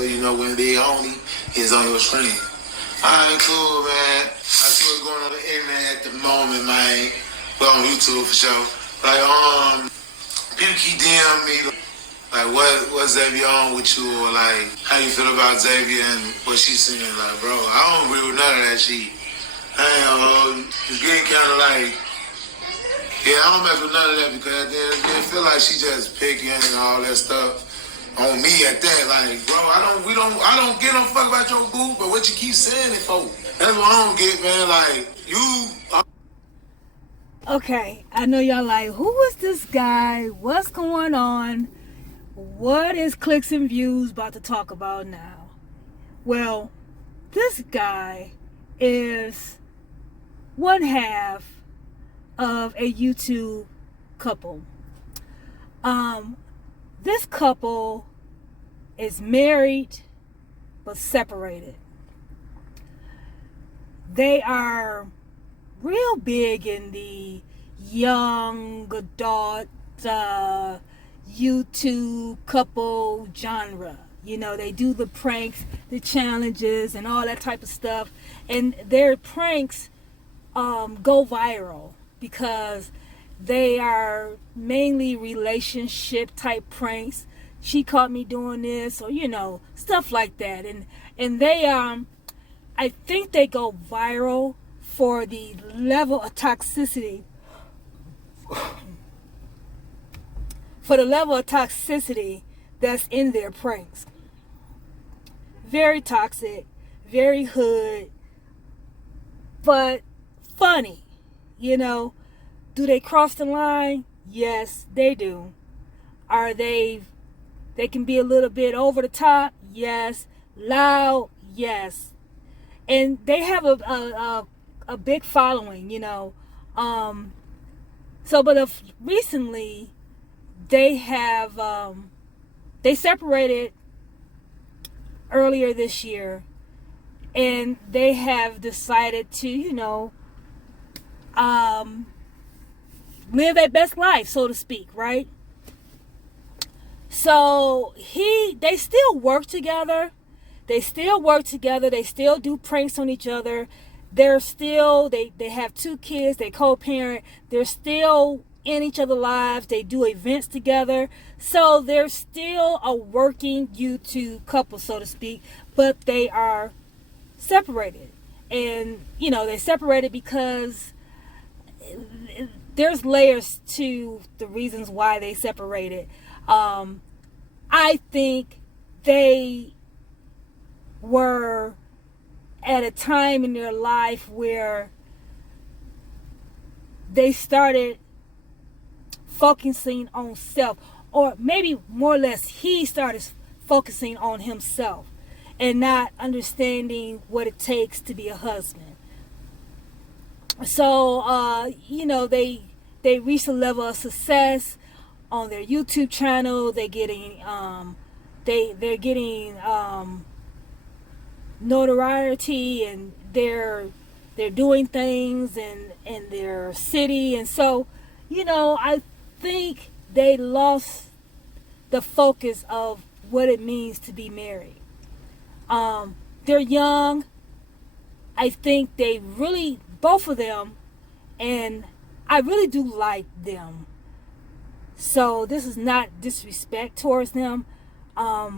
You know, when they only is on your screen. Alright, cool, man. I see what's going on the internet at the moment, man. Well, on YouTube for sure. Like, people keep DMing me, like, what Zavia on with you, or like, how you feel about Zavia and what she's saying. Like, bro, I don't agree with none of that shit. I ain't gonna hold you. It's getting kind of like, yeah, I don't mess with none of that because at the end of the day, I feel like she just picking and all that stuff on me at that. Like, bro, I don't get no fuck about your boo, but what you keep saying it for? That's what I don't get, man. Like, you. Okay, I know y'all like, who is this guy? What's going on? What is Clicks and Views about to talk about now? Well, this guy is one half of a YouTube couple. This couple is married but separated. They are real big in the young adult YouTube couple genre. You know, they do the pranks, the challenges, and all that type of stuff. And their pranks go viral because they are mainly relationship type pranks. She caught me doing this, or, you know, stuff like that. And they I think they go viral for the level of toxicity. For the level of toxicity that's in their pranks. Very toxic, very hood, but funny. You know, do they cross the line? Yes, they do. Are they can be a little bit over the top? Yes. Loud? Yes. And they have a big following, you know. Recently they have they separated earlier this year, and they have decided to, you know, live their best life, so to speak, right? So they still work together. They still do pranks on each other. They have 2 kids. They co-parent. They're still in each other's lives. They do events together. So they're still a working YouTube couple, so to speak, but they are separated. And, you know, they separated because there's layers to the reasons why they separated. I think they were at a time in their life where they started focusing on self, or maybe more or less he started focusing on himself and not understanding what it takes to be a husband. So you know, they reached a level of success on their YouTube channel. They're getting notoriety, and they're doing things in their city. And so, you know, I think they lost the focus of what it means to be married. They're young. I think they really, both of them, and I really do like them. So this is not disrespect towards them. I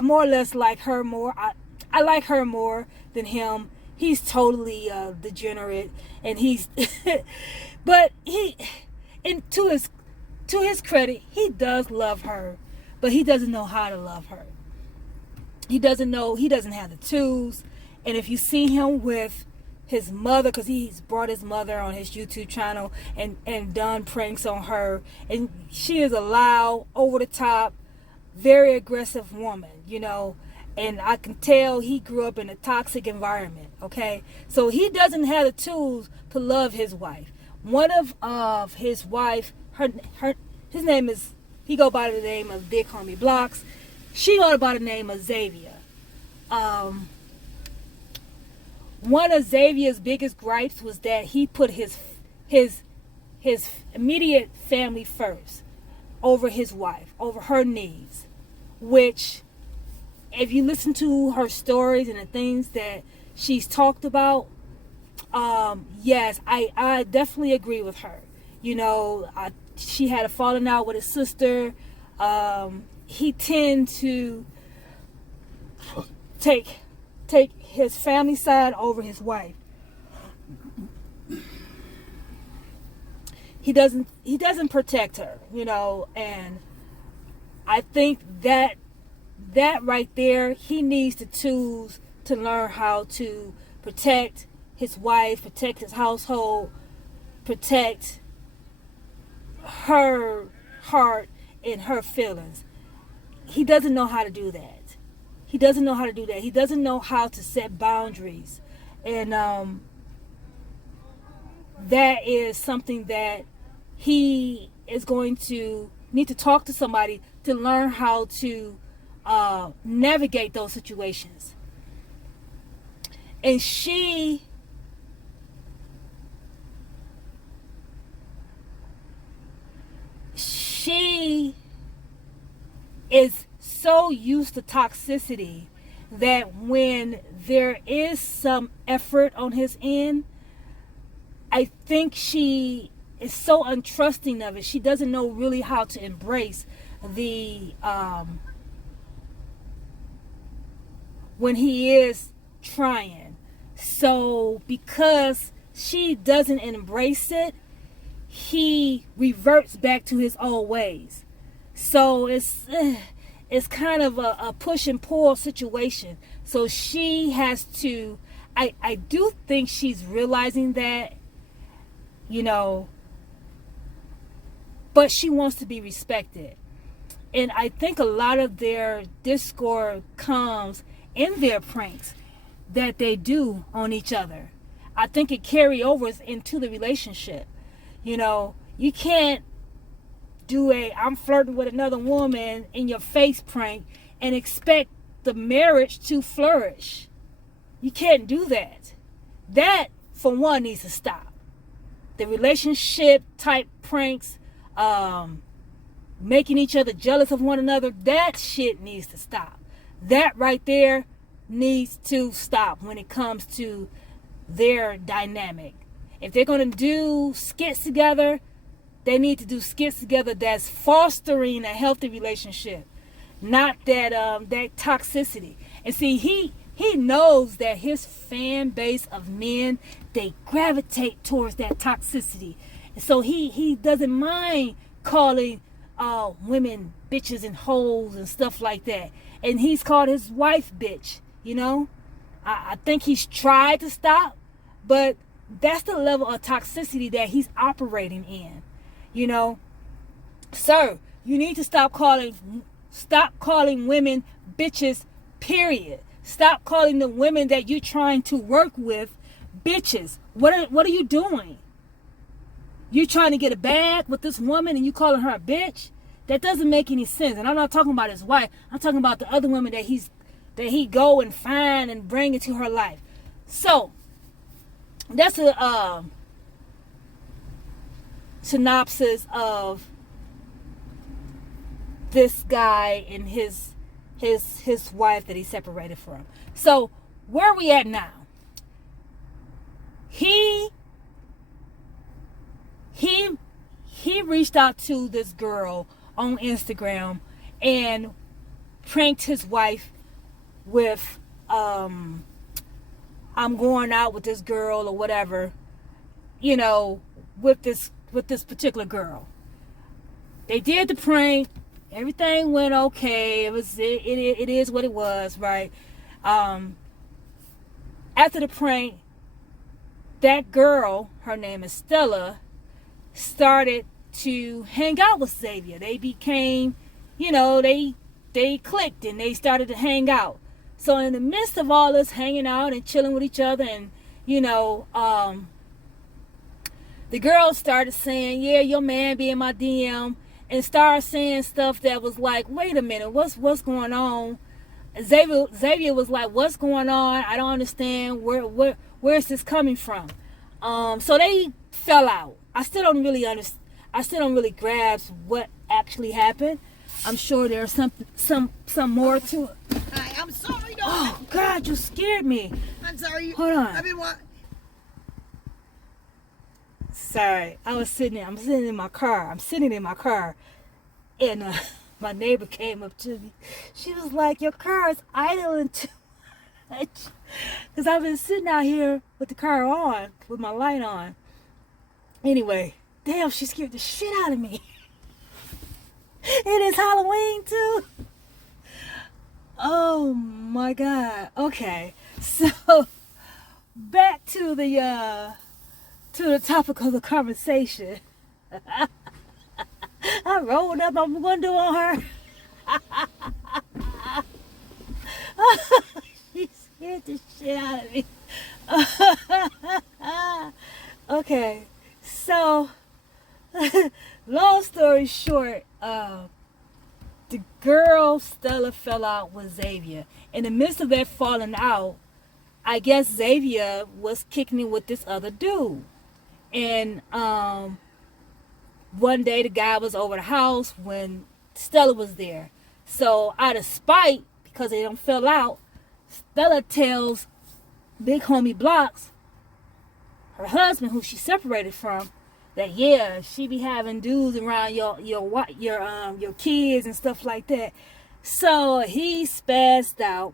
more or less like her more. I like her more than him. He's totally degenerate, and he's but and to his credit, he does love her, but he doesn't know how to love her. He doesn't have the tools. And if you see him with his mother, because he's brought his mother on his YouTube channel and done pranks on her, and she is a loud, over the top, very aggressive woman, you know. And I can tell he grew up in a toxic environment, okay? So he doesn't have the tools to love his wife. One of his wife, his name is, he go by the name of Big Homie Blocks. She go by the name of Zavia. One of Zavia's biggest gripes was that he put his immediate family first over his wife, over her needs, which if you listen to her stories and the things that she's talked about, yes, I definitely agree with her. She had a falling out with his sister. He tend to take his family side over his wife. He doesn't protect her, and I think that right there, he needs the tools to learn how to protect his wife, protect his household, protect her heart and her feelings. He doesn't know how to do that. He doesn't know how to set boundaries. And that is something that he is going to need to talk to somebody to learn how to navigate those situations. And she is so used to toxicity that when there is some effort on his end, I think she is so untrusting of it. She doesn't know really how to embrace the when he is trying. So because she doesn't embrace it, he reverts back to his old ways. So it's kind of a push and pull situation. So she has to, I do think she's realizing that, but she wants to be respected. And I think a lot of their discord comes in their pranks that they do on each other. I think it carries over into the relationship. You can't do I'm flirting with another woman in your face prank and expect the marriage to flourish. You can't do that. That, for one, needs to stop. The relationship type pranks, making each other jealous of one another, that shit needs to stop. That right there needs to stop when it comes to their dynamic. If they're going to do skits together, they need to do skits together that's fostering a healthy relationship, not that that toxicity. And see, he knows that his fan base of men, they gravitate towards that toxicity. And so he doesn't mind calling women bitches and hoes and stuff like that. And he's called his wife bitch, I think he's tried to stop, but that's the level of toxicity that he's operating in. Sir, you need to stop calling women bitches, period. Stop calling the women that you're trying to work with bitches. What are you doing? You're trying to get a bag with this woman and you calling her a bitch? That doesn't make any sense. And I'm not talking about his wife. I'm talking about the other women that he go and find and bring into her life. So that's a synopsis of this guy and his wife that he separated from. So where are we at now? He reached out to this girl on Instagram and pranked his wife with I'm going out with this girl or whatever, with this particular girl. They did the prank. Everything went okay. It is what it was, right? After the prank, that girl, her name is Stella, started to hang out with Zavia. They became, they clicked and they started to hang out. So in the midst of all this hanging out and chilling with each other, and the girl started saying, yeah, your man be in my DM, and started saying stuff that was like, wait a minute, what's going on? Zavia was like, what's going on? I don't understand. Where's this coming from? So they fell out. I still don't really grasp what actually happened. I'm sure there's some more to it. Hi, I'm sorry, darling. Oh, God, you scared me. I'm sorry. Hold on. I mean, what? Sorry. I'm sitting in my car. And my neighbor came up to me. She was like, your car is idling too much. Because I've been sitting out here with the car on, with my light on. Anyway, damn, she scared the shit out of me. It is Halloween too. Oh my God. Okay. So back to the topic of the conversation. I rolled up my window on her. She scared the shit out of me. Okay, so long story short, the girl Stella fell out with Zavia. In the midst of that falling out, I guess Zavia was kicking it with this other dude. And one day the guy was over the house when Stella was there. So out of spite, because they don't fell out, Stella tells Big Homie Blocks, her husband, who she separated from, that yeah, she be having dudes around your kids and stuff like that. So he spazzed out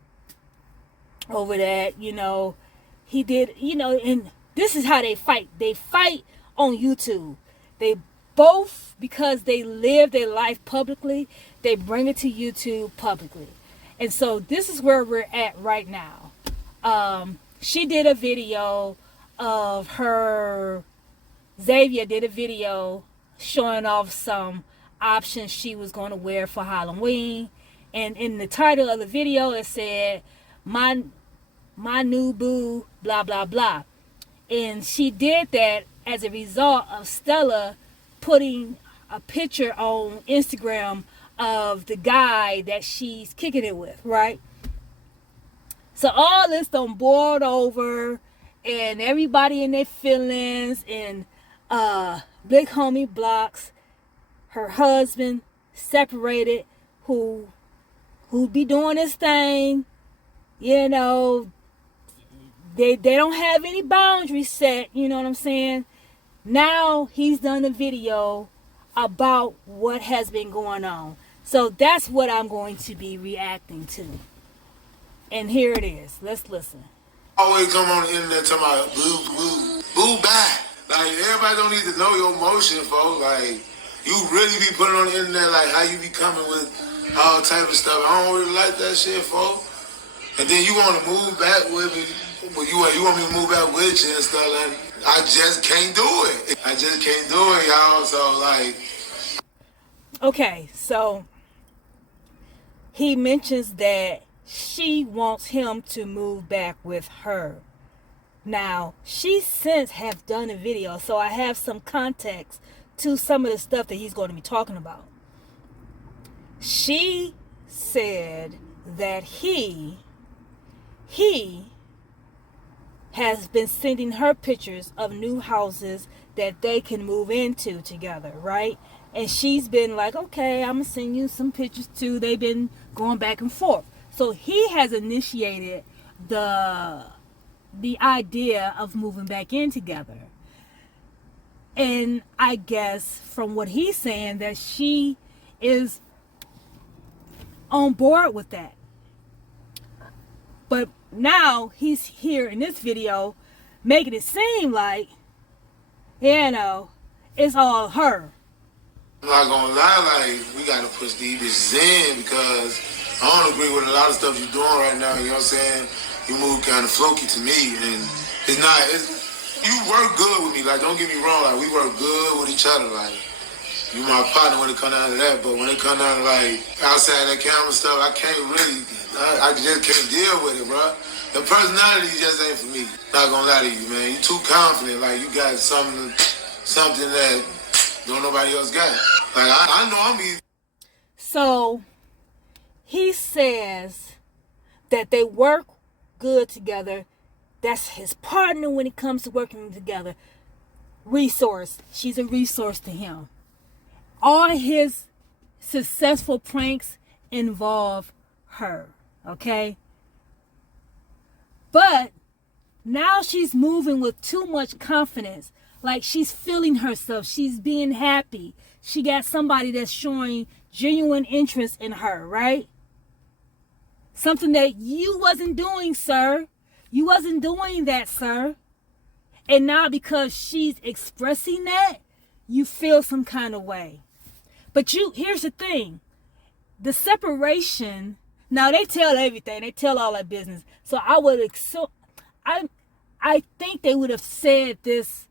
over that, he did, and this is how they fight. They fight on YouTube. They both, because they live their life publicly, they bring it to YouTube publicly. And so this is where we're at right now. She did a video of her, Zavia did a video showing off some options she was going to wear for Halloween. And in the title of the video, it said, my new boo, blah, blah, blah. And she did that as a result of Stella putting a picture on Instagram of the guy that she's kicking it with, right? So all this done boiled over, and everybody in their feelings, and Big Homie Blocks, her husband, separated, who be doing this thing, they don't have any boundaries set, you know what I'm saying? Now he's done a video about what has been going on. So that's what I'm going to be reacting to. And here it is. Let's listen. Always come on the internet talking about boo back. Like, everybody don't need to know your emotion, folks. Like, you really be putting on the internet, like, how you be coming with all type of stuff. I don't really like that shit, folks. And then you want to move back with me, but you want me to move back with you and stuff. Like, I just can't do it. I just can't do it, y'all. So, like... Okay, so he mentions that she wants him to move back with her. Now, she since have done a video, so I have some context to some of the stuff that he's going to be talking about. She said that he has been sending her pictures of new houses that they can move into together, right? And she's been like, okay, I'm going to send you some pictures too. They've been going back and forth. So he has initiated the idea of moving back in together. And I guess from what he's saying, that she is on board with that. But now he's here in this video making it seem like, it's all her. I'm not gonna lie, like, we gotta push these bitches in, because I don't agree with a lot of stuff you're doing right now, you know what I'm saying? You move kind of fluky to me, and you work good with me, like, don't get me wrong, like, we work good with each other, like, you my partner when it come down to that, but when it come down to, like, outside that camera stuff, I can't really, I just can't deal with it, bro. The personality just ain't for me. Not gonna lie to you, man. You too confident, like, you got something that don't nobody else got. Like, I know I'm easy. So, he says that they work good together. That's his partner when it comes to working together. Resource. She's a resource to him. All his successful pranks involve her. Okay? But now she's moving with too much confidence. Like she's feeling herself. She's being happy. She got somebody that's showing genuine interest in her, right? Something that you wasn't doing, sir. You wasn't doing that, sir. And now because she's expressing that, you feel some kind of way. But here's the thing. The separation, now they tell everything. They tell all that business. So I think they would have said this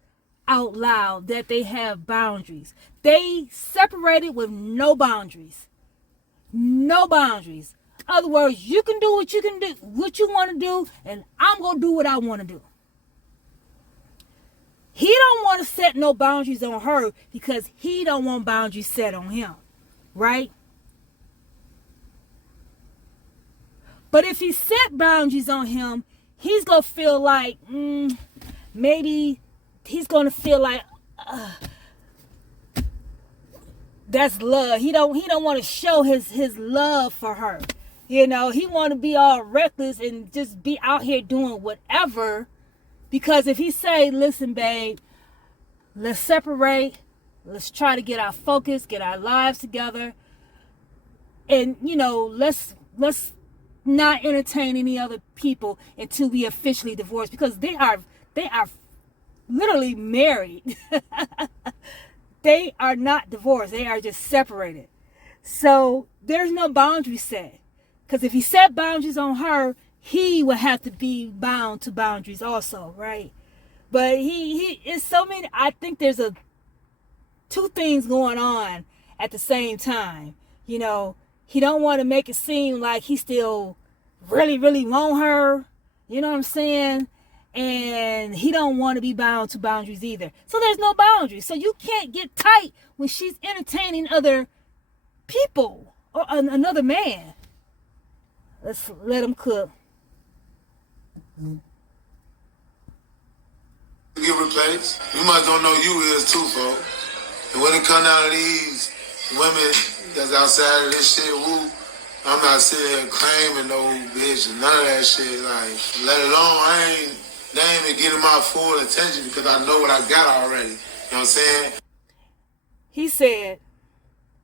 out loud, that they have boundaries. They separated with no boundaries. No boundaries. In other words, you can do what you can do, what you want to do, and I'm going to do what I want to do. He don't want to set no boundaries on her because he don't want boundaries set on him, right? But if he set boundaries on him, he's going to feel like, maybe he's going to feel like, that's love. He don't want to show his love for her. You know, he want to be all reckless and just be out here doing whatever. Because if he say, listen, babe, let's separate. Let's try to get our focus, get our lives together. And, you know, let's not entertain any other people until we officially divorce. Because they are literally married. They are not divorced. They are just separated. So there's no boundary set. Because if he set boundaries on her, he would have to be bound to boundaries also, right? But he is so many. I think there's two things going on at the same time. You know, he don't want to make it seem like he still really, really want her. You know what I'm saying? And he don't want to be bound to boundaries either. So there's no boundaries. So you can't get tight when she's entertaining other people or another man. Let's let him cook. Get replaced. You must don't know you is too, folks. And when it come down to these women that's outside of this shit, I'm not sitting here claiming no bitch and none of that shit. Like, let alone they ain't even getting my full attention because I know what I got already. You know what I'm saying? He said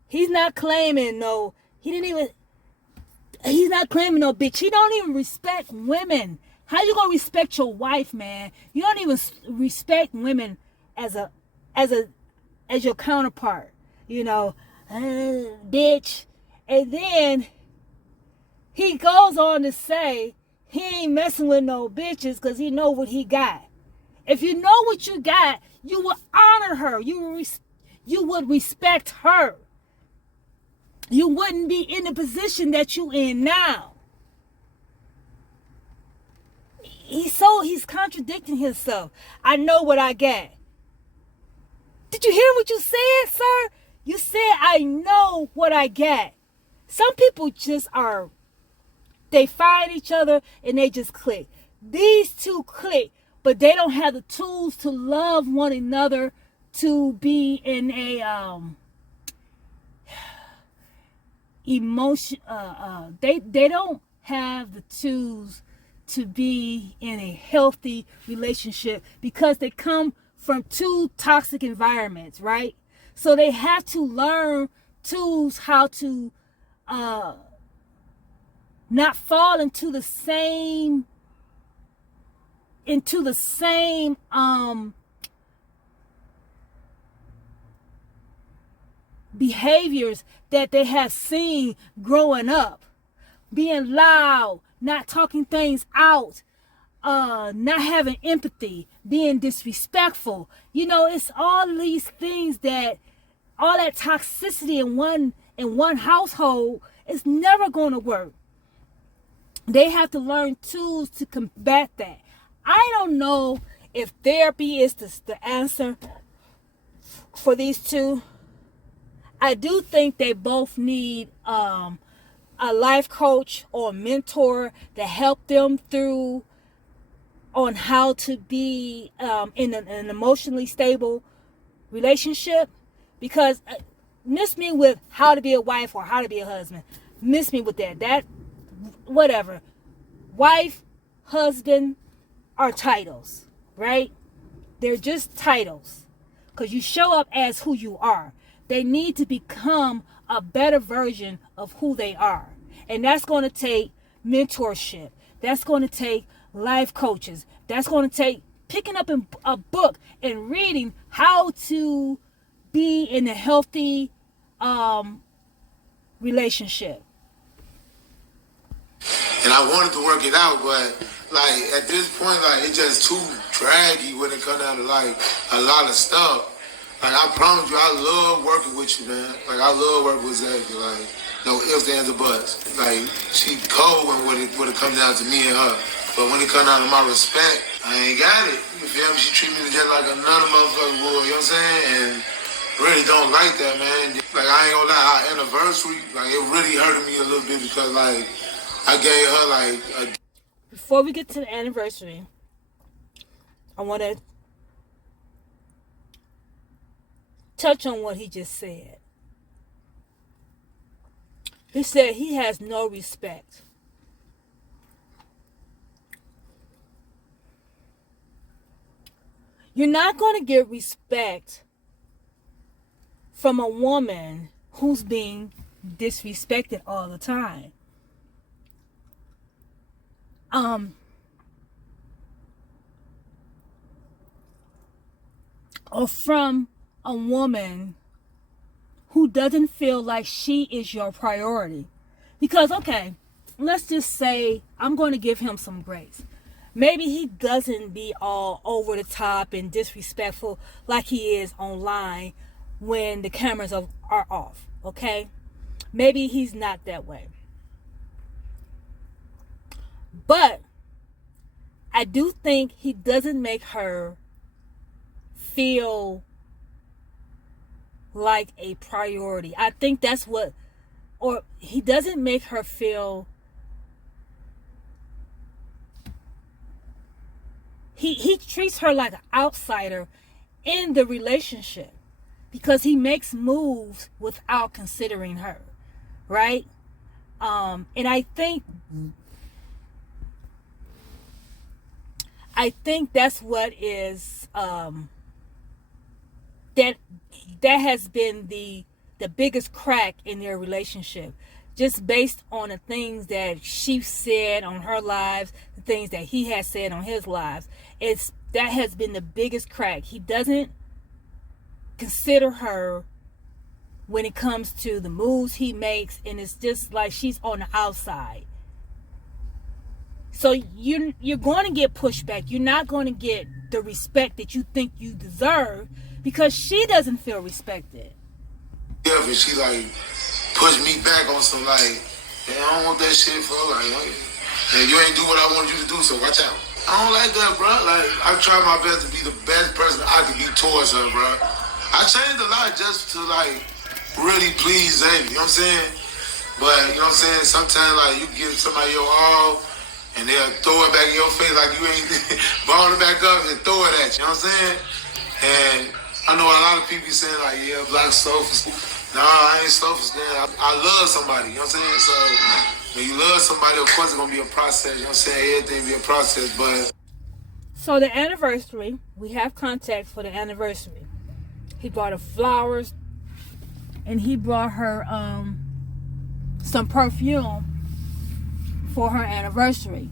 he's not claiming no. He's not claiming no bitch. He don't even respect women. How you gonna respect your wife, man? You don't even respect women as your counterpart. You know, bitch. And then he goes on to say he ain't messing with no bitches because he know what he got. If you know what you got, you will honor her. You would respect her. You wouldn't be in the position that you in now. He's contradicting himself. I know what I got. Did you hear what you said, sir? You said, I know what I got. Some people just they find each other and they just click. These two click, but they don't have the tools to love one another, to be in a emotion. They don't have the tools to be in a healthy relationship because they come from two toxic environments, right? So they have to learn tools how to not fall into the same behaviors that they have seen growing up. Being loud, not talking things out, not having empathy, being disrespectful. You know, it's all these things all that toxicity in one household is never going to work. They have to learn tools to combat that. I don't know if therapy is the answer for these two. I do think they both need a life coach or a mentor to help them through on how to be in an emotionally stable relationship. Because miss me with how to be a wife or how to be a husband. Miss me with that. Whatever. Wife, husband are titles, right? They're just titles because you show up as who you are. They need to become a better version of who they are. And that's going to take mentorship. That's going to take life coaches. That's going to take picking up a book and reading how to be in a healthy relationship. And I wanted to work it out, but like at this point, like it's just too draggy when it comes down to like a lot of stuff. Like I promise you, I love working with you, man. Like I love working with Zavia. Like no ifs, ands, or buts. Like she cold when it comes down to me and her. But when it comes down to my respect, I ain't got it. You feel me? She treat me just like another motherfucker would. You know what I'm saying? And really don't like that, man. Like I ain't gonna lie, our anniversary, like it really hurted me a little bit because like I gave her like a. Before we get to the anniversary, I want to touch on what he just said. He said he has no respect. You're not going to get respect from a woman who's being disrespected all the time. Or from a woman who doesn't feel like she is your priority. Because, okay, let's just say I'm going to give him some grace. Maybe he doesn't be all over the top and disrespectful like he is online when the cameras are off, okay? Maybe he's not that way. But I do think he doesn't make her feel like a priority. I think that's what, or he doesn't make her feel, he treats her like an outsider in the relationship because he makes moves without considering her, right? And I think that's what is that has been the biggest crack in their relationship, just based on the things that she said on her lives, the things that he has said on his lives. That has been the biggest crack. He doesn't consider her when it comes to the moves he makes, and it's just like she's on the outside. So you're going to get pushback. You're not going to get the respect that you think you deserve because she doesn't feel respected. Yeah, but she like pushed me back on some like, man, I don't want that shit, bro. Like, hey, you ain't do what I wanted you to do, so watch out. I don't like that, bro. Like, I try my best to be the best person I can be towards her, bro. I changed a lot just to like really please Zavia, you know what I'm saying? But you know what I'm saying? Sometimes like you give somebody your all, and they'll throw it back in your face like you ain't ball it back up and throw it at you. You know what I'm saying? And I know a lot of people saying like, yeah, black selfish. Nah, I ain't selfish, man. I love somebody. You know what I'm saying? So when you love somebody, of course it's going to be a process. You know what I'm saying? Everything be a process, but. So the anniversary, we have context for the anniversary. He brought her flowers and he brought her some perfume for her anniversary.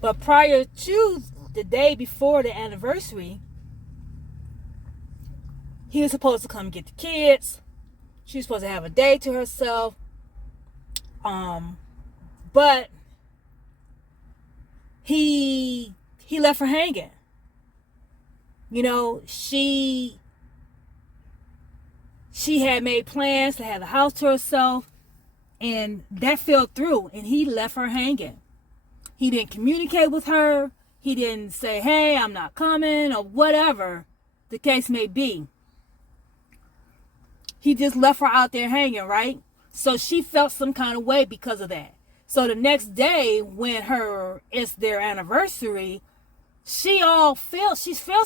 But prior to the day before the anniversary, he was supposed to come get the kids. She was supposed to have a day to herself. But he left her hanging. You know, she had made plans to have the house to herself, and that fell through, and he left her hanging. He didn't communicate with her. He didn't say, hey, I'm not coming, or whatever the case may be. He just left her out there hanging, right? So she felt some kind of way because of that. So the next day, when it's their anniversary, she felt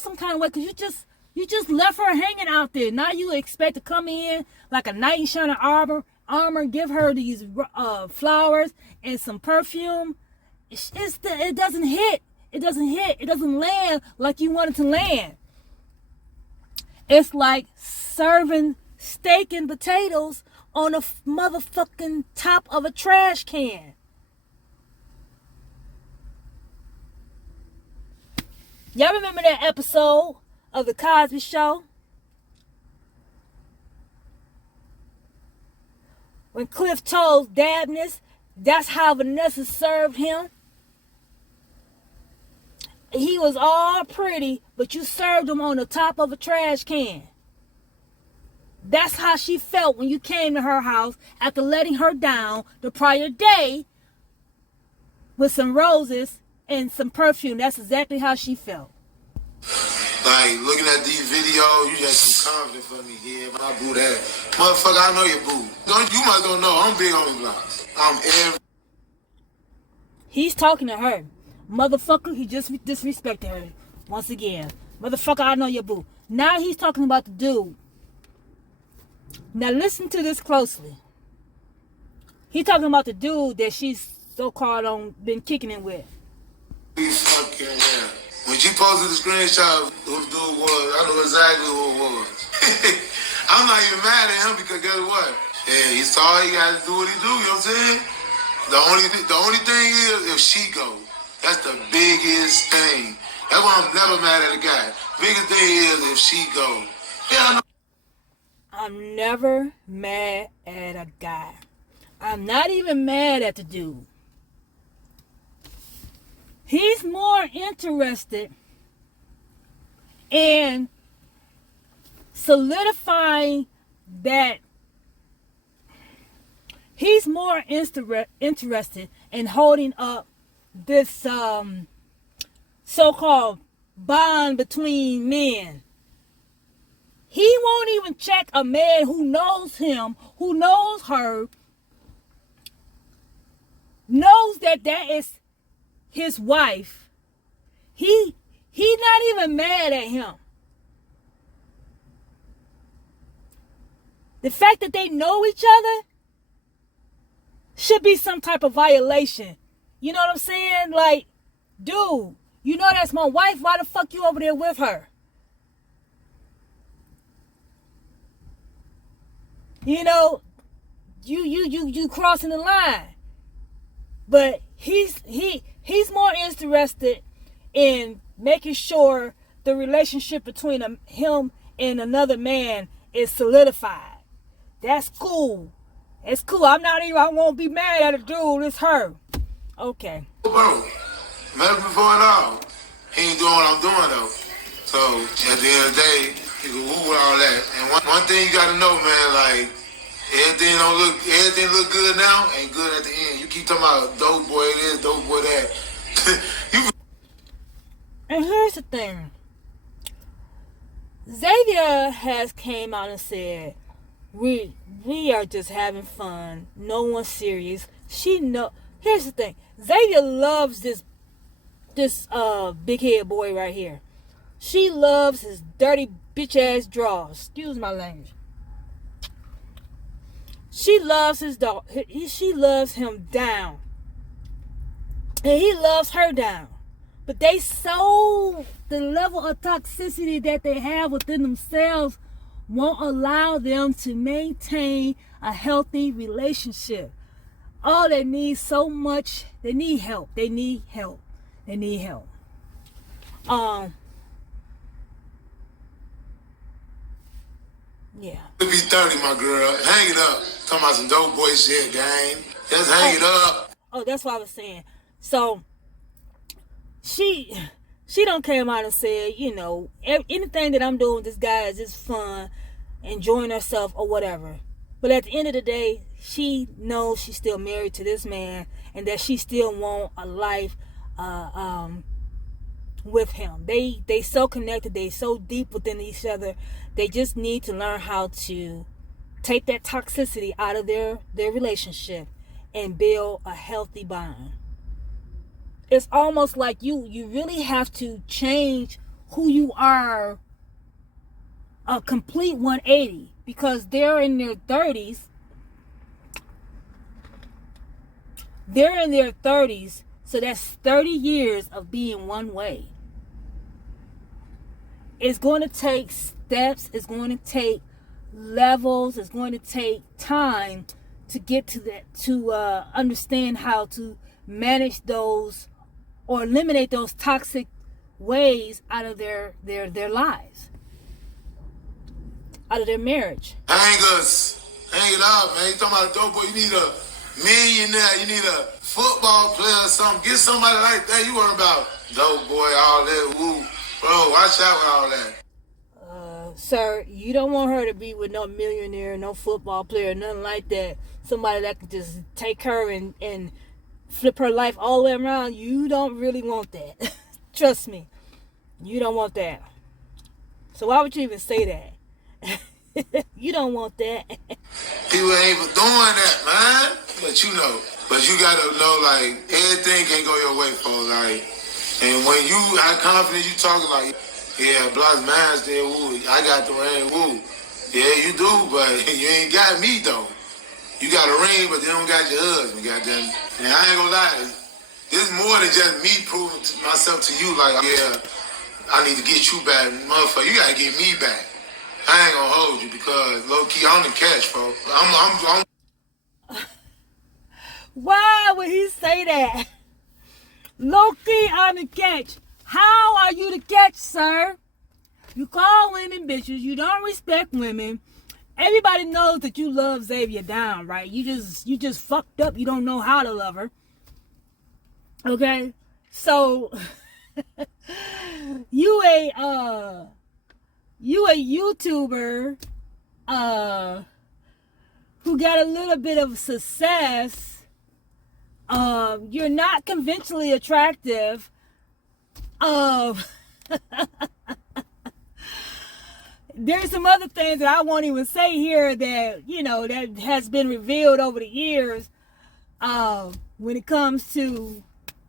some kind of way because you just left her hanging out there. Now you expect to come in like a knight in shining armor, give her these flowers and some perfume, it doesn't hit. It doesn't hit. It doesn't land like you want it to land. It's like serving steak and potatoes on a motherfucking top of a trash can. Y'all remember that episode of The Cosby Show? When Cliff told Dabney that's how Vanessa served him. He was all pretty, but you served him on the top of a trash can. That's how she felt when you came to her house after letting her down the prior day with some roses and some perfume. That's exactly how she felt. Like, looking at these videos, you just too confident for me. Yeah, my boo that. Motherfucker, I know your boo. You must don't know, I'm big on the blocks. He's talking to her. Motherfucker, he just disrespected her. Once again. Motherfucker, I know your boo. Now he's talking about the dude. Now listen to this closely. He's talking about the dude that she's so-called been kicking it with. Fucking yeah. When she posted the screenshot of who the dude was, I know exactly who it was. I'm not even mad at him because guess what? Yeah, he saw he got to do what he do, you know what I'm saying? The only thing is if she go. That's the biggest thing. That's why I'm never mad at a guy. Biggest thing is if she go. Yeah, I know. I'm never mad at a guy. I'm not even mad at the dude. He's more interested in solidifying that. He's more interested in holding up this so-called bond between men. He won't even check a man who knows him, who knows her, knows that is his wife. He's not even mad at him. The fact that they know each other should be some type of violation. You know what I'm saying? Like, dude, you know that's my wife. Why the fuck you over there with her? You know, you crossing the line. But he's more interested in making sure the relationship between him and another man is solidified. That's cool. It's cool. I won't be mad at a dude. It's her. Okay. Bro, met him before and all. He ain't doing what I'm doing though. So at the end of the day, you can woo with all that. And one thing you gotta know, man, like everything look good now, ain't good at the end. You keep talking about dope boy this, dope boy that. And here's the thing. Zavia has came out and said, we are just having fun. No one's serious. Here's the thing. Zavia loves this big head boy right here. She loves his dirty bitch ass drawers. Excuse my language. She loves his dog. She loves him down. And he loves her down. But the level of toxicity that they have within themselves won't allow them to maintain a healthy relationship. Oh, they need so much. They need help. They need help. They need help. Yeah. It be 30, my girl. Hang it up. Talking about some dope boy shit, gang. Just hang it up. Oh, that's what I was saying. So, she done came out and said, you know, anything that I'm doing with this guy is just fun, enjoying herself or whatever. But at the end of the day, she knows she's still married to this man and that she still want a life with him. They so connected, they so deep within each other. They just need to learn how to take that toxicity out of their relationship and build a healthy bond. It's almost like you really have to change who you are a complete 180 because they're in their 30s. So that's 30 years of being one way. It's going to take steps. It's going to take levels. It's going to take time to get to that, to understand how to manage those or eliminate those toxic ways out of their lives, out of their marriage. Hang it out, man. You talking about a dope boy? You need a millionaire. You need a football player or something. Get somebody like that. You worry about dope boy, all that. Woo, bro, watch out with all that. Sir, you don't want her to be with no millionaire, no football player, nothing like that. Somebody that can just take her and flip her life all the way around. You don't really want that. Trust me. You don't want that. So why would you even say that? You don't want that. People ain't even doing that, man. But you know. But you gotta know, like, everything can't go your way, folks. Like, and when you have confidence, you talking like, yeah, Block's man's there, woo. I got the ring, woo. Yeah, you do, but you ain't got me, though. You got a ring, but they don't got your husband, goddamn. And I ain't gonna lie, it's more than just me proving to myself to you, like, yeah, I need to get you back, motherfucker. You gotta get me back. I ain't gonna hold you because low key, I'm the catch, folks. I'm Why would he say that? Low key on the catch. How are you the catch, sir? You call women bitches. You don't respect women. Everybody knows that you love Zavia down, right? You just fucked up. You don't know how to love her. Okay? So you a YouTuber who got a little bit of success. You're not conventionally attractive. There's some other things that I won't even say here that, you know, that has been revealed over the years when it comes to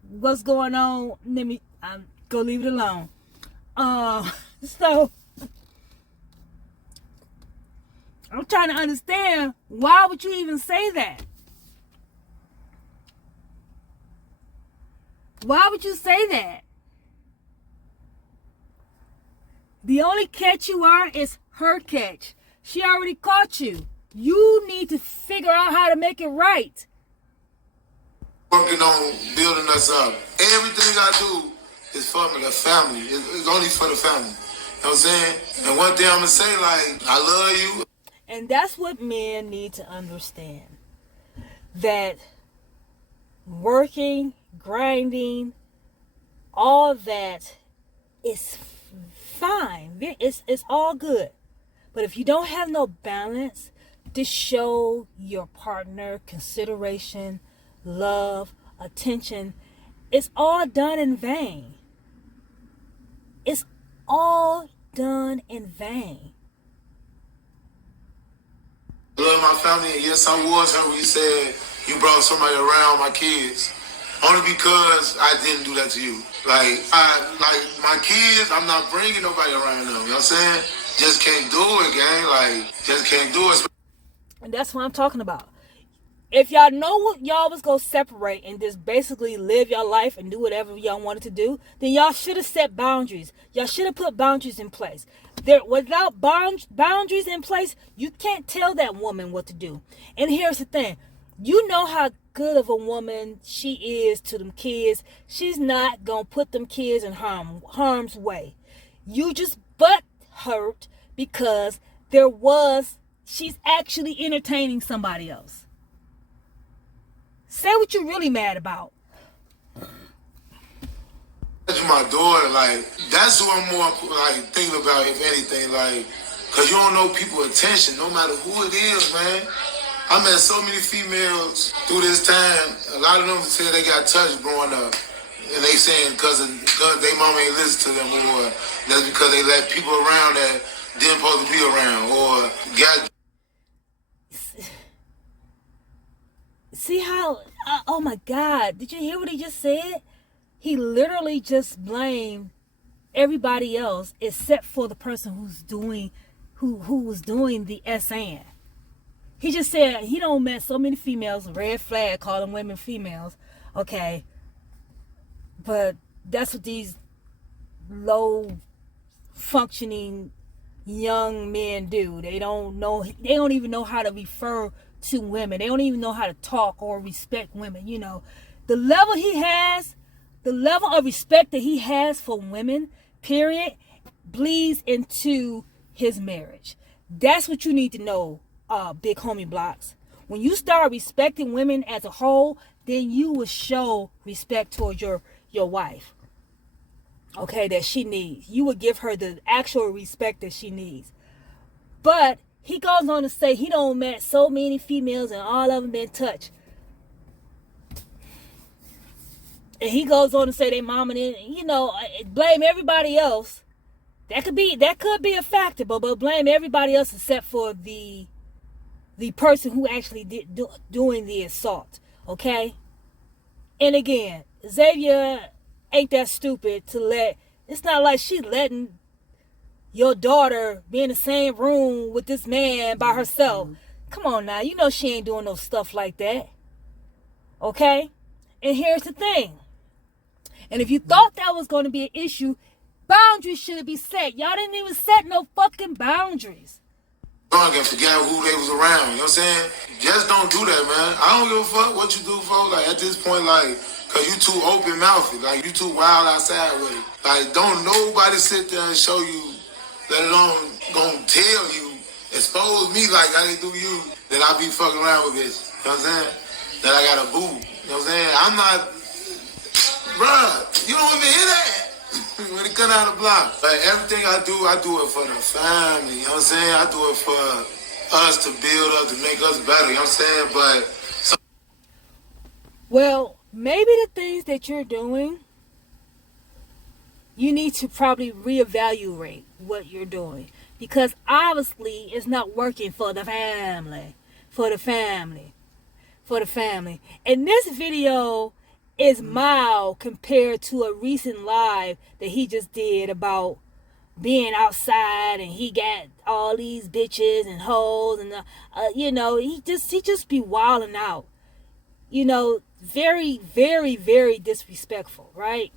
what's going on. I'm go leave it alone. So I'm trying to understand, why would you even say that? Why would you say that? The only catch you are is her catch. She already caught you. You need to figure out how to make it right. Working on building us up. Everything I do is for the family. It's only for the family. You know what I'm saying? And one thing I'm going to say, like, I love you. And that's what men need to understand. That working, grinding, all that is fine. It's all good. But if you don't have no balance to show your partner consideration, love, attention, it's all done in vain. It's all done in vain. I love my family, and yes, I was her when you said you brought somebody around my kids. Only because I didn't do that to you. Like my kids, I'm not bringing nobody around them. You know what I'm saying? Just can't do it, gang. Like, just can't do it. And that's what I'm talking about. If y'all know what y'all was going to separate and just basically live your life and do whatever y'all wanted to do, then y'all should have set boundaries. Y'all should have put boundaries in place. Without boundaries in place, you can't tell that woman what to do. And here's the thing. You know how good of a woman she is to them kids. She's not going to put them kids in harm's way. You just butt hurt because she's actually entertaining somebody else. Say what you're really mad about. That's my daughter, like, that's who I'm more, like, thinking about, if anything, like, because you don't know people's attention, no matter who it is, man. I met so many females through this time. A lot of them say they got touched growing up. And they saying because their mama ain't listen to them, or that's because they let people around that didn't supposed to be around, or got... See how, oh my God, did you hear what he just said? He literally just blamed everybody else except for the person who was doing the SN. He just said he don't met so many females, red flag, calling women females, okay, But that's what these low functioning young men do. They don't know, they don't even know how to refer to women. They don't even know how to talk or respect women. You know, the level he has, the level of respect that he has for women, period, bleeds into his marriage. That's what you need to know, big homie blocks. When you start respecting women as a whole, then you will show respect towards your wife. Okay, that she needs. You will give her the actual respect that she needs. But he goes on to say he don't met so many females and all of them been touched. And he goes on to say they mama didn't, you know, blame everybody else. That could be a factor, but blame everybody else except for the person who actually doing the assault. Okay? And again, Zavia ain't that stupid to let, it's not like she letting your daughter be in the same room with this man by herself. Come on now, you know she ain't doing no stuff like that. Okay? And here's the thing. And if you thought that was going to be an issue, boundaries should be set. Y'all didn't even set no fucking boundaries. Drunk and forget who they was around, you know what I'm saying? Just don't do that, man. I don't give a fuck what you do, folks. Like, at this point, like, cause you too open-mouthed. Like, you too wild outside with it. Like, don't nobody sit there and show you, let alone gonna tell you, expose me like how they do you, that I be fucking around with bitches. You know what I'm saying? That I got a boo. You know what I'm saying? I'm not, bruh, you don't even hear that. When it come out of the block. Like, everything I do it for the family. You know what I'm saying? I do it for us to build up, to make us better. You know what I'm saying? But well, maybe the things that you're doing, you need to probably reevaluate what you're doing. Because obviously it's not working for the family. For the family. For the family. And this video is mild compared to a recent live that he just did about being outside and he got all these bitches and hoes and you know, he just be wilding out, you know, very, very, very disrespectful, right?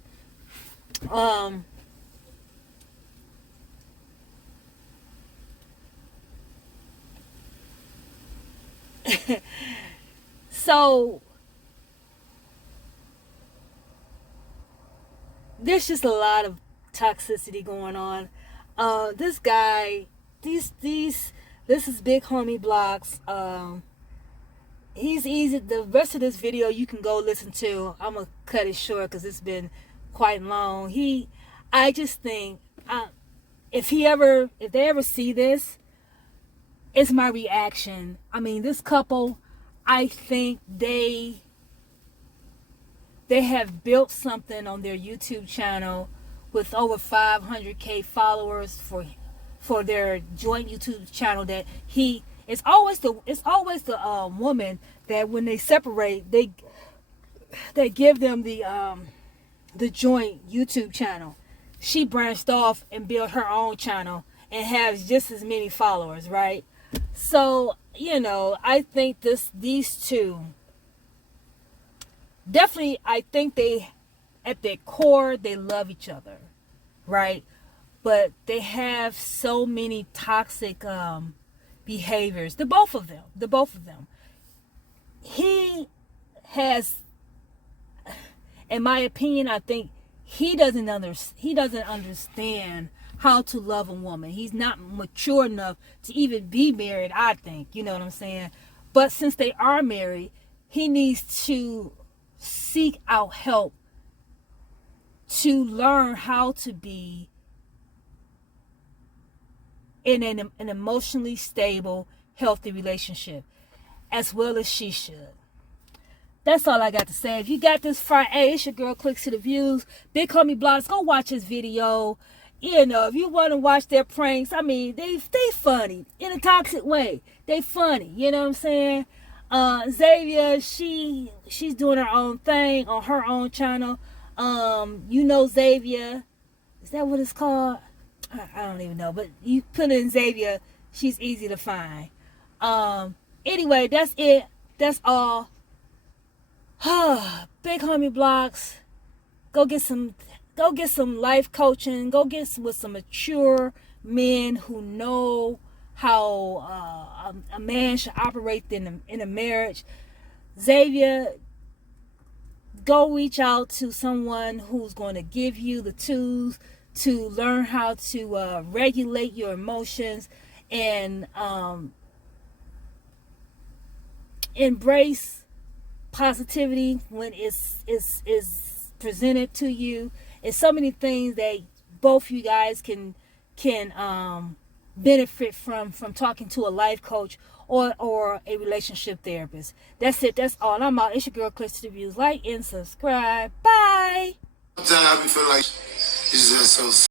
So there's just a lot of toxicity going on. This guy, this is big homie blocks. He's easy. The rest of this video you can go listen to. I'm gonna cut it short because it's been quite long. I just think if they ever see this, it's my reaction. I mean, this couple, I think they have built something on their YouTube channel with over 500K followers for their joint YouTube channel. That it's always the woman that when they separate, they give them the joint YouTube channel. She branched off and built her own channel and has just as many followers, right? So, you know, I think these two definitely, I think they, at their core, they love each other, right? But they have so many toxic behaviors. The both of them. He has, in my opinion, I think he doesn't understand how to love a woman. He's not mature enough to even be married, I think. You know what I'm saying? But since they are married, he needs to seek out help to learn how to be in an emotionally stable, healthy relationship, as well as she should. That's all I got to say. If you got this Friday, it's your girl Clicks to the Views. Big homie blocks, go watch his video. You know, if you want to watch their pranks, I mean, they funny in a toxic way. They funny, you know what I'm saying? Zavia, she's doing her own thing on her own channel. You know Zavia. Is that what it's called? I don't even know. But you put in Zavia, she's easy to find. Anyway, that's it. That's all. Big homie blocks. go get some life coaching. Go get with some mature men who know how a man should operate in a marriage. Zavia, go reach out to someone who's going to give you the tools to learn how to regulate your emotions and embrace positivity when it's presented to you. It's so many things that both you guys can benefit from talking to a life coach or a relationship therapist. That's it. That's all. I'm out. It's your girl, Cliff to the Views. Like and subscribe. Bye. Sometimes I be feeling like it's just so